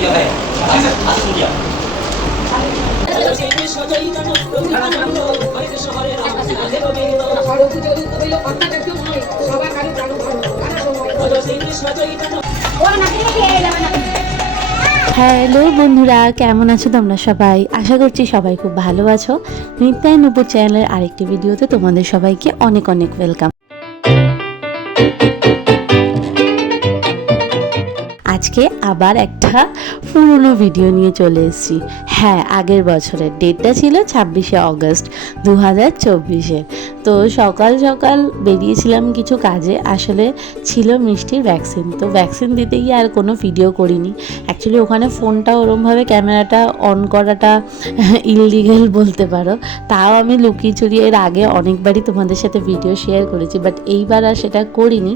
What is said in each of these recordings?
Hello বন্ধুরা, কেমন আছো তোমরা সবাই? আশা করছি সবাই খুব ভালো আছো। নিত্যায় নূপুর চ্যানেলের আরেকটি ভিডিওতে তোমাদের সবাইকে অনেক অনেক ওয়েলকাম। আজকে আবার একটা পুরনো ভিডিও নিয়ে চলে এসেছি। হ্যাঁ, আগের বছরের ডেটটা ছিল 26শে অগস্ট 2024-এর। তো সকাল সকাল বেরিয়েছিলাম কিছু কাজে, আসলে ছিল মিষ্টির ভ্যাকসিন। তো ভ্যাকসিন দিতে গিয়ে আর কোনো ভিডিও করিনি। অ্যাকচুয়ালি ওখানে ফোনটা ওরমভাবে ক্যামেরাটা অন করাটা ইললিগেল বলতে পারো। তাও আমি লুকিয়ে চুরিয়ে এর আগে অনেকবারই তোমাদের সাথে ভিডিও শেয়ার করেছি, বাট এইবার আর সেটা করিনি।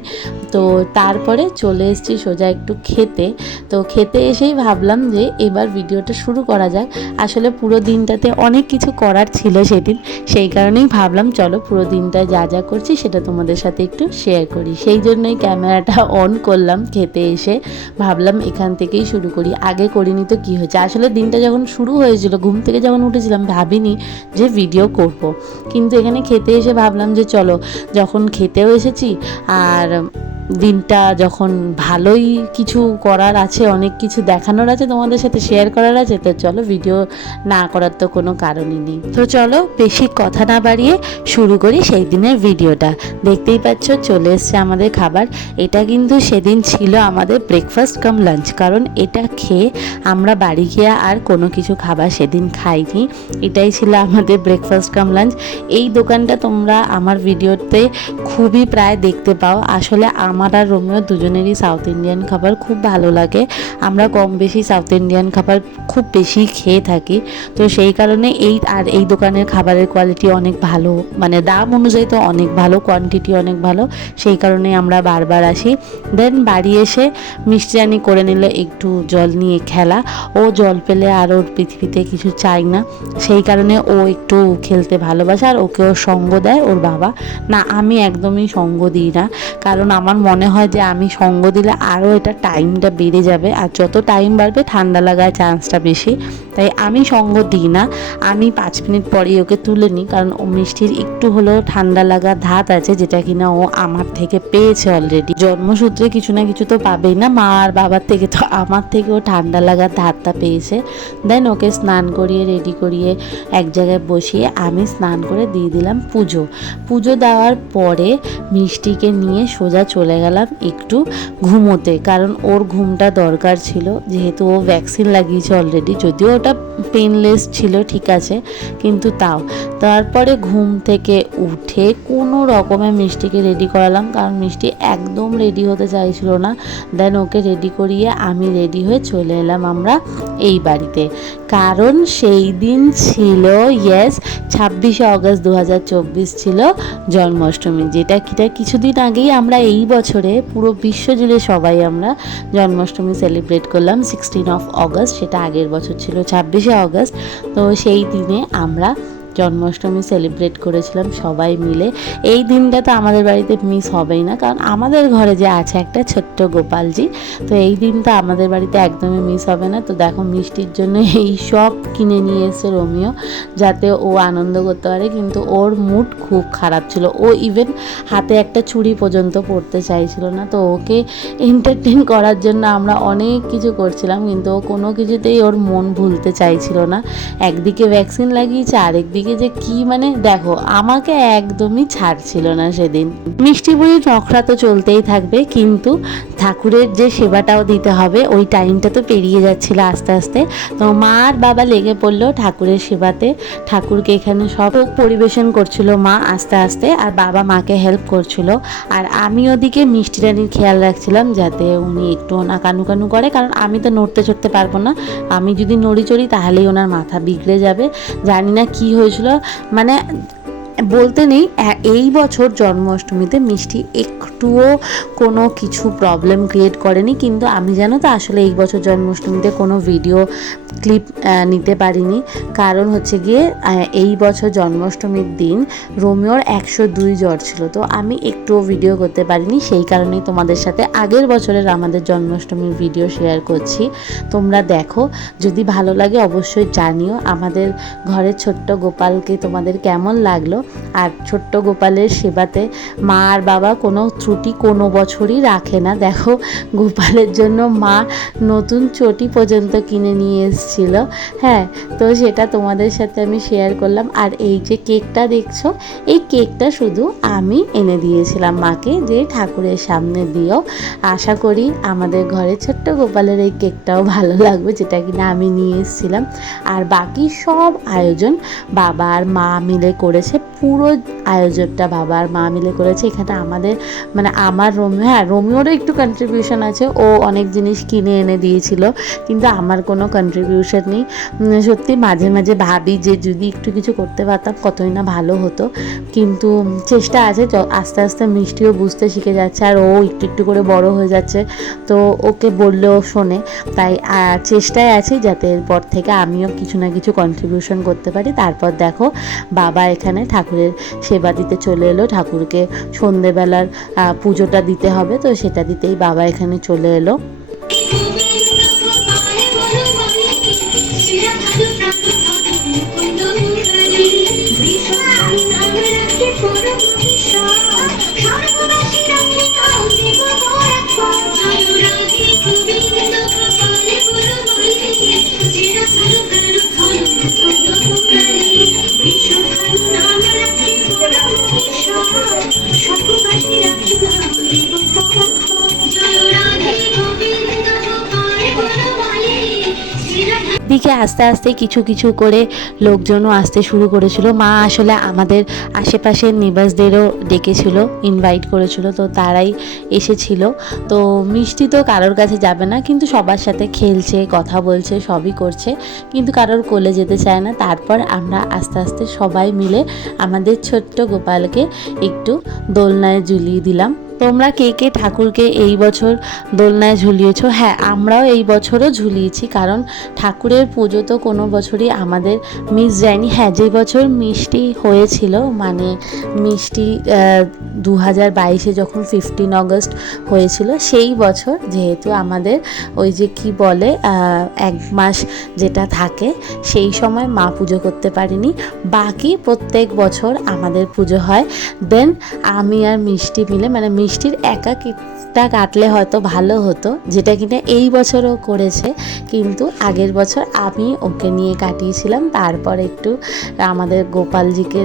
তো তারপরে চলে এসেছি সোজা একটু খেতে। তো খেতে এসেই ভাবলাম যে এবার ভিডিওটা শুরু করা যাক। আসলে পুরো দিনটাতে অনেক কিছু করার ছিল সেদিন, সেই কারণেই ভাবলাম চলো পুরো দিনটায় যা যা করছি সেটা তোমাদের সাথে একটু শেয়ার করি। সেই জন্যই ক্যামেরাটা অন করলাম খেতে এসে, ভাবলাম এখান থেকেই শুরু করি। আগে করিনি তো কী হয়েছে, আসলে দিনটা যখন শুরু হয়েছিল, ঘুম থেকে যখন উঠেছিলাম ভাবিনি যে ভিডিও করব। কিন্তু এখানে খেতে এসে ভাবলাম যে চলো, যখন খেতেও এসেছি আর দিনটা যখন ভালোই কিছু করার আছে, অনেক কিছু দেখানোর আছে, তোমাদের সাথে শেয়ার করার আছে, তো চলো ভিডিও না করার তো কোনো কারণই নেই। তো চলো বেশি কথা না বাড়িয়ে শুরু করি সেই দিনের ভিডিওটা। দেখতেই পাচ্ছ চলে এসছে আমাদের খাবার। এটা কিন্তু সেদিন ছিল আমাদের ব্রেকফাস্ট কাম লাঞ্চ, কারণ এটা খেয়ে আমরা বাড়ি গিয়ে আর কোনো কিছু খাবার সেদিন খাইনি। এটাই ছিল আমাদের ব্রেকফাস্ট কাম লাঞ্চ। এই দোকানটা তোমরা আমার ভিডিওতে খুবই প্রায় দেখতে পাও। আসলে আমার আর রোমিও দুজনেরই সাউথ ইন্ডিয়ান খাবার খুব ভালো লাগে। আমরা কম বেশি সাউথ ইন্ডিয়ান খাবার খুব বেশি খেয়ে থাকি। তো সেই কারণে এই দোকানের খাবারের কোয়ালিটি অনেক ভালো, মানে দাম অনুযায়ী তো অনেক ভালো, কোয়ান্টিটি অনেক ভালো, সেই কারণে আমরা বারবার আসি। দেন বাড়ি এসে মিষ্টিরানি করে নিল একটু জল নিয়ে খেলা। ও জল পেলে আর ওর পৃথিবীতে কিছু চাই না, সেই কারণে ও একটু খেলতে ভালোবাসে আর ওকেও সঙ্গ দেয় ওর বাবা। না, আমি একদমই সঙ্গ দিই না, কারণ আমার মনে হয় যে আমি সঙ্গ দিলে আরও এটা টাইমটা বেড়ে যাবে, আর যত টাইম বাড়বে ঠান্ডা লাগার চান্সটা বেশি। তাই আমি সঙ্গ দিই না। আমি 5 মিনিট পরেই ওকে তুলে নিই, কারণ ও মিষ্টির একটু হলেও ঠান্ডা লাগার ধাত আছে, যেটা কিনা ও আমার থেকে পেয়েছে অলরেডি। জন্মসূত্রে কিছু না কিছু তো পাবেই না, মা আর বাবার থেকে, তো আমার থেকেও ঠান্ডা লাগার ধাতটা পেয়েছে। দেন ওকে স্নান করিয়ে রেডি করিয়ে এক জায়গায় বসিয়ে আমি স্নান করে দিয়ে দিলাম পুজো দেওয়ার পরে মিষ্টিকে নিয়ে সোজা চলে গেলাম একটু ঘুমোতে, কারণ ওর ঘুমটা দরকার ছিল, যেহেতু ও ভ্যাকসিন লাগিয়েছে অলরেডি। যদিও ওটা পেনলেস ছিল ঠিক আছে, কিন্তু তারপরে ঘুম থেকে উঠে কোনো রকমে মিষ্টিকে রেডি করালাম, কারণ মিষ্টি একদম রেডি হতে চাইছিল না। দেন ওকে রেডি করিয়ে আমি রেডি হয়ে চলে এলাম আমরা এই বাড়িতে, কারণ সেই দিন ছিল 26শে অগস্ট 2024 ছিল জন্মাষ্টমী, যেটা কিছুদিন আগেই আমরা এই বছরে পুরো বিশ্ব জুড়ে সবাই আমরা জন্মাষ্টমী সেলিব্রেট করলাম 16 অগস্ট। সেটা আগের বছর ছিল 26শে অগস্ট। তো সেই দিনে আমরা জন্মাষ্টমী সেলিব্রেট করেছিলাম সবাই মিলে। এই দিনটা তো আমাদের বাড়িতে মিস হবেই না, কারণ আমাদের ঘরে যে আছে একটা ছোট্ট গোপালজি, তো এই দিনটা আমাদের বাড়িতে একদমই মিস হবে না। তো দেখো মিষ্টির জন্য এই সব কিনে নিয়ে এসে রোমিও, যাতে ও আনন্দ করতে পারে, কিন্তু ওর মুড খুব খারাপ ছিল। ও ইভেন হাতে একটা চুড়ি পর্যন্ত পরতে চাইছিল না। তো ওকে এন্টারটেন করার জন্য আমরা অনেক কিছু করছিলাম, কিন্তু ও কোনো কিছুতেই ওর মন ভুলতে চাইছিল না। একদিকে ভ্যাকসিন লাগিয়েছে, আরেকদিকে যে কি, মানে দেখো আমাকে একদমই ছাড়ছিল না সেদিন। মিষ্টি বুড়ির নখরা তো চলতেই থাকবে, কিন্তু ঠাকুরের যে সেবাটাও দিতে হবে, ওই টাইমটা তো পেরিয়ে যাচ্ছিল আস্তে আস্তে। তো মা আর বাবা লেগে পড়লো ঠাকুরের সেবাতে। ঠাকুরকে এখানে সব পরিবেশন করছিল মা আস্তে আস্তে, আর বাবা মাকে হেল্প করছিল। আর আমি ওদিকে মিষ্টি রানীর খেয়াল রাখছিলাম যাতে উনি একটু না কানু করে, কারণ আমি তো নড়তে চড়তে পারবো না। আমি যদি নড়ি চড়ি তাহলেই ওনার মাথা বিগড়ে যাবে। জানি না কি হয়েছিল, মানে বলতে নেই এই বছর জন্মাষ্টমীতে মিষ্টি একটুও কোনো কিছু প্রবলেম ক্রিয়েট করেনি, কিন্তু আমি জানো তো আসলে এই বছর জন্মাষ্টমীতে কোনো ভিডিও ক্লিপ নিতে পারিনি, কারণ হচ্ছে গিয়ে এই বছর জন্মাষ্টমীর দিন রোমিওর 102 জ্বর ছিল, তো আমি একটুও ভিডিও করতে পারিনি। সেই কারণেই তোমাদের সাথে আগের বছরের আমাদের জন্মাষ্টমীর ভিডিও শেয়ার করছি, তোমরা দেখো, যদি ভালো লাগে অবশ্যই জানিও। আমাদের ঘরের ছোট্ট গোপালকে তোমাদের কেমন লাগলো, আর ছোট্ট গোপালের সেবাতে মা আর বাবা কোনো ত্রুটি কোনো বছরই রাখে না। দেখো গোপালের জন্য মা নতুন চটি পর্যন্ত কিনে নিয়ে এসেছিলো। হ্যাঁ, তো সেটা তোমাদের সাথে আমি শেয়ার করলাম। আর এই যে কেকটা দেখছো, এই কেকটা শুধু আমি এনে দিয়েছিলাম মাকে, যে ঠাকুরের সামনে দিও। আশা করি আমাদের ঘরে ছোট্ট গোপালের এই কেকটাও ভালো লাগবে, যেটা কিনা আমি নিয়ে এসেছিলাম। আর বাকি সব আয়োজন বাবা আর মা মিলে করেছে, পুরো আয়োজনটা বাবা আর মা মিলে করেছে। এখানে আমাদের মানে আমার রোমিওরও একটু কন্ট্রিবিউশন আছে, ও অনেক জিনিস কিনে এনে দিয়েছিল, কিন্তু আমার কোনো কন্ট্রিবিউশন নেই। সত্যি মাঝে মাঝে ভাবি যে যদি একটু কিছু করতে পারতাম কতই না ভালো হতো, কিন্তু চেষ্টা আছে। আস্তে আস্তে মিষ্টিও বুঝতে শিখে যাচ্ছে, আর ও একটু একটু করে বড় হয়ে যাচ্ছে, তো ওকে বললেও শোনে। তাই চেষ্টায় আছি যাতে এরপর থেকে আমিও কিছু না কিছু কন্ট্রিবিউশন করতে পারি। তারপর দেখো বাবা এখানে ঠাকুরের সেবা দিতে চলে এলো, ঠাকুরকে সন্ধেবেলার পুজোটা দিতে হবে, তো সেটা দিতেই বাবা এখানে চলে এলো। দিকে আস্তে আস্তে কিছু কিছু করে লোকজনও আসতে শুরু করেছিল। মা আসলে আমাদের আশেপাশের নেবার্সদেরও ডেকেছিল, ইনভাইট করেছিল, তো তারাই এসেছিল। তো মিষ্টি তো কারোর কাছে যাবে না, কিন্তু সবার সাথে খেলছে, কথা বলছে, সবই করছে, কিন্তু কারোর কোলে যেতে চায় না। তারপর আমরা আস্তে আস্তে সবাই মিলে আমাদের ছোট্ট গোপালকে একটু দোলনায় ঝুলিয়ে দিলাম। তোমরা কে কে ঠাকুরকে এই বছর দোলনায় ঝুলিয়েছো? হ্যাঁ, আমরাও এই বছরও ঝুলিয়েছি, কারণ ঠাকুরের পুজো তো কোনো বছরই আমাদের মিস যায়নি। হ্যাঁ, যে বছর মিষ্টি হয়েছিল, মানে মিষ্টি 2022-এ যখন 15 অগস্ট হয়েছিল, সেই বছর যেহেতু আমাদের ওই যে কি বলে 1 মাস যেটা থাকে, সেই সময় মা পুজো করতে পারিনি। বাকি প্রত্যেক বছর আমাদের পুজো হয়। দেন আমি আর মিষ্টি মিলে, মানে মিষ্টির একাকিটা কাটলে হয়তো ভালো হতো, যেটা কিনা এই বছরও করেছে, কিন্তু আগের বছর আমি ওকে নিয়ে কাটিয়েছিলাম। তারপর একটু আমাদের গোপালজিকে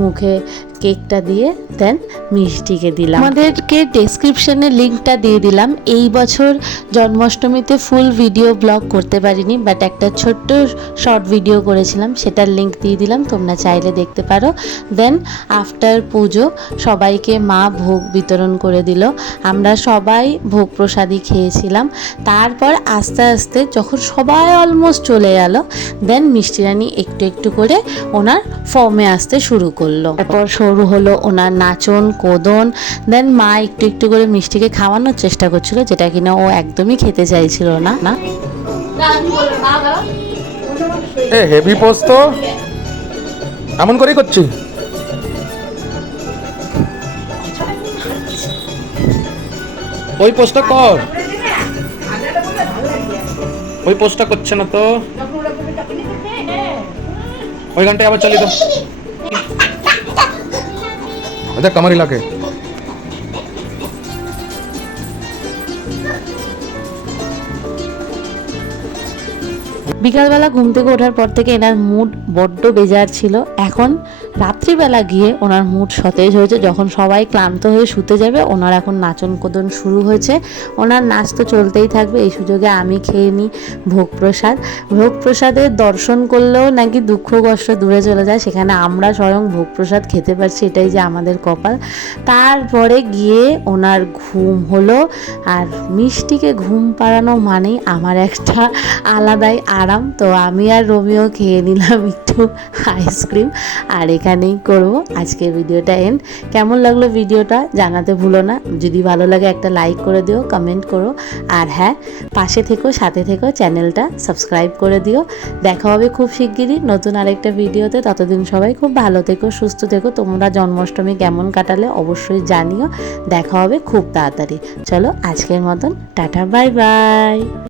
মুখে কেকটা দিয়ে দেন মিষ্টিকে দিলাম। আমাদেরকে ডেসক্রিপশনে লিঙ্কটা দিয়ে দিলাম। এই বছর জন্মাষ্টমীতে ফুল ভিডিও ব্লগ করতে পারিনি, বাট একটা ছোট্ট শর্ট ভিডিও করেছিলাম, সেটার লিঙ্ক দিয়ে দিলাম, তোমরা চাইলে দেখতে পারো। দেন আফটার পুজো সবাইকে মা ভোগ বিতরণ করে দিল, আমরা সবাই ভোগ প্রসাদই খেয়েছিলাম। তারপর আস্তে আস্তে যখন সবাই অলমোস্ট চলে গেল, দেন মিষ্টি রানী একটু একটু করে ওনার ফর্মে আসতে শুরু করলো। তারপর শুরু হলো ওনার নাচন কোদন। দেন মা একটু একটু করে মিষ্টিকে খাওয়ানোর চেষ্টা করছিল, যেটা কিনা ও একদমই খেতে চাইছিল না। হেভি পোস্ত এমন করেই করছি। ওই পোস্টটা কর, ওই পোস্টটা করছে না তো, ওই ঘন্টায় আবার চলি তো দেখ আমার এলাকে। বিকালবেলা ঘুম থেকে ওঠার পর থেকে এনার মুড বড্ড বেজার ছিল। এখন রাত্রিবেলা গিয়ে ওনার মুড সতেজ হয়েছে, যখন সবাই ক্লান্ত হয়ে শুতে যাবে ওনার এখন নাচন কোদন শুরু হয়েছে। ওনার নাচ তো চলতেই থাকবে। এই সুযোগে আমি খেয়ে নিই ভোগ প্রসাদ। ভোগ প্রসাদের দর্শন করলেও নাকি দুঃখ কষ্ট দূরে চলে যায়, সেখানে আমরা স্বয়ং ভোগ প্রসাদ খেতে পারছি, এটাই যে আমাদের কপাল। তারপরে গিয়ে ওনার ঘুম হলো, আর মিষ্টিকে ঘুম পাড়ানো মানেই আমার একটা আলাদাই আরাম। তো আমি আর রোমিও খেয়ে নিলাম একটু আইসক্রিম, আর এখানেই করব আজকের ভিডিওটা এন্ড। কেমন লাগলো ভিডিওটা জানাতে ভুলো না, যদি ভালো লাগে একটা লাইক করে দিও, কমেন্ট করো, আর হ্যাঁ পাশে থেকো, সাথে থেকো, চ্যানেলটা সাবস্ক্রাইব করে দিও। দেখা হবে খুব শিগগিরই নতুন আরেকটা ভিডিওতে। ততদিন সবাই খুব ভালো থেকো, সুস্থ থেকো। তোমরা জন্মাষ্টমী কেমন কাটালে অবশ্যই জানিও। দেখা হবে খুব তাড়াতাড়ি। চলো আজকের মতন টাটা, বাই বাই।